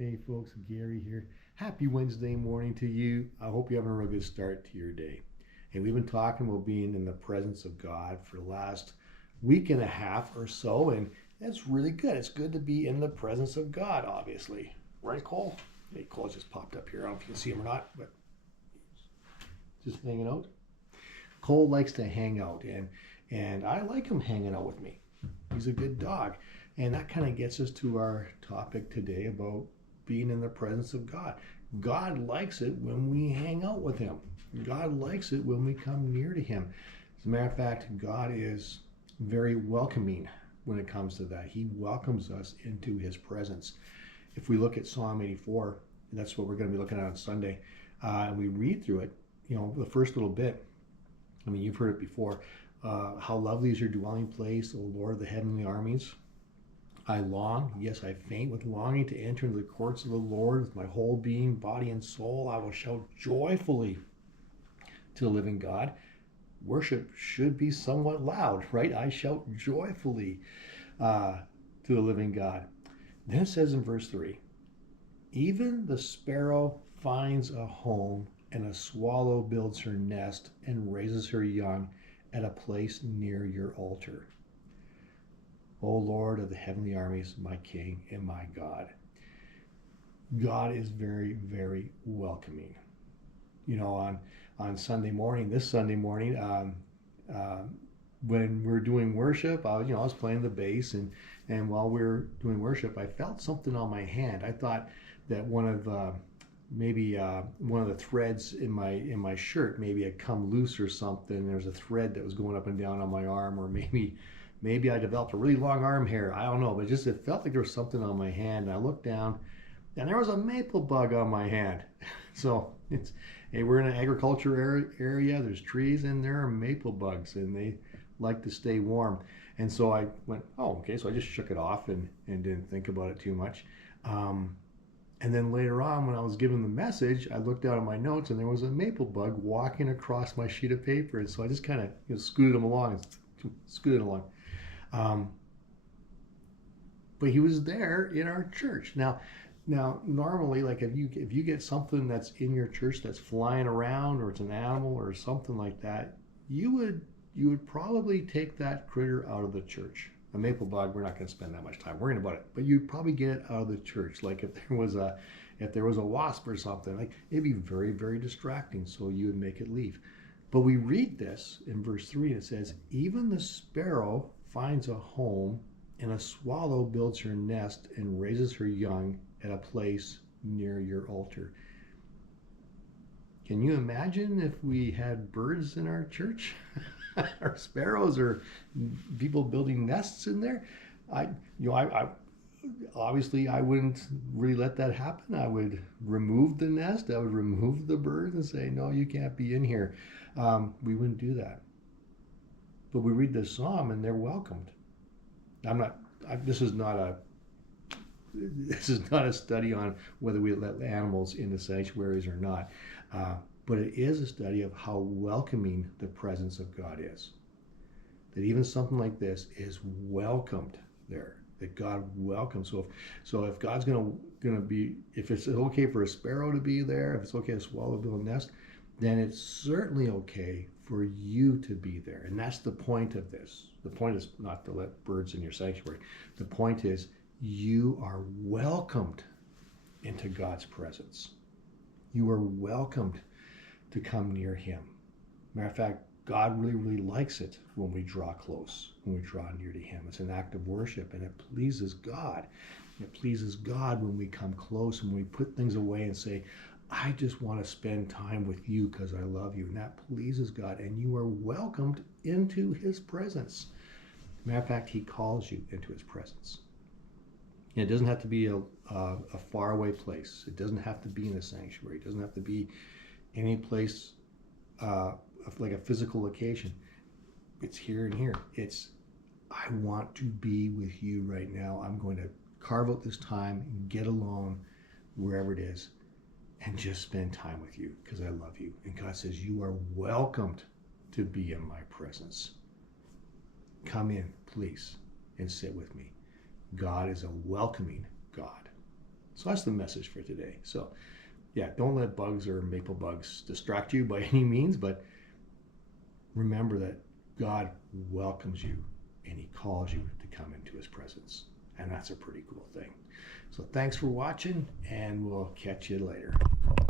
Hey folks, Gary here. Happy Wednesday morning to you. I hope you're having a real good start to your day. And we've been talking about being in the presence of God for the last week and a half or so, and that's really good. It's good to be in the presence of God, obviously. Right, Cole? Hey, Cole just popped up here. I don't know if you can see him or not, but just hanging out. Cole likes to hang out, and I like him hanging out with me. He's a good dog. And that kind of gets us to our topic today about being in the presence of God. God likes it when we hang out with Him. God likes it when we come near to Him. As a matter of fact, God is very welcoming when it comes to that. He welcomes us into His presence. If we look at Psalm 84, and that's what we're going to be looking at on Sunday, and we read through it, the first little bit, I mean, you've heard it before. How lovely is your dwelling place, O Lord of the heavenly armies. I long, yes, I faint with longing to enter into the courts of the Lord with my whole being, body, and soul. I will shout joyfully to the living God. Worship should be somewhat loud, right? I shout joyfully to the living God. Then it says in verse 3, even the sparrow finds a home, and a swallow builds her nest and raises her young at a place near your altar. O Lord of the heavenly armies, my King and my God. God is very, very welcoming. On Sunday morning, this Sunday morning, when we're doing worship, I was playing the bass, and while we were doing worship, I felt something on my hand. I thought that one of the threads in my shirt maybe had come loose or something. There's a thread that was going up and down on my arm, or maybe I developed a really long arm hair. I don't know, but it felt like there was something on my hand. And I looked down, and there was a maple bug on my hand. So we're in an agriculture area. There's trees, and there are maple bugs, and they like to stay warm. And so I went, oh, okay. So I just shook it off and didn't think about it too much. And then later on, when I was given the message, I looked down at my notes, and there was a maple bug walking across my sheet of paper. And so I just kind of scooted him along. But he was there in our church. Now, normally, like if you get something that's in your church that's flying around, or it's an animal or something like that, you would probably take that critter out of the church. A maple bug, we're not going to spend that much time worrying about it, but you'd probably get it out of the church. Like if there was a wasp or something, like it'd be very, very distracting. So you would make it leave. But we read this in verse 3, and it says, even the sparrow finds a home, and a swallow builds her nest and raises her young at a place near your altar. Can you imagine if we had birds in our church? Or sparrows, or people building nests in there? I obviously I wouldn't really let that happen. I would remove the nest. I would remove the birds and say, no, you can't be in here. We wouldn't do that. But we read this psalm, and they're welcomed. This is not a study on whether we let animals into sanctuaries or not. But it is a study of how welcoming the presence of God is. That even something like this is welcomed there. That God welcomes. So if God's gonna be, if it's okay for a sparrow to be there, if it's okay to swallow build a nest, then it's certainly okay for you to be there. And that's the point of this. The point is not to let birds in your sanctuary. The point is you are welcomed into God's presence. You are welcomed to come near Him. Matter of fact, God really, really likes it when we draw close, when we draw near to Him. It's an act of worship, and it pleases God. It pleases God when we come close and we put things away and say, I just want to spend time with you because I love you. And that pleases God, and you are welcomed into His presence. Matter of fact, He calls you into His presence. And it doesn't have to be a faraway place. It doesn't have to be in a sanctuary. It doesn't have to be any place like a physical location. It's here and here. It's, I want to be with you right now. I'm going to carve out this time and get alone wherever it is and just spend time with you because I love you. And God says, you are welcomed to be in my presence. Come in, please, and sit with me. God is a welcoming God. So that's the message for today. So yeah, don't let bugs or maple bugs distract you by any means, but remember that God welcomes you and he calls you to come into his presence. And that's a pretty cool thing. So thanks for watching, and we'll catch you later.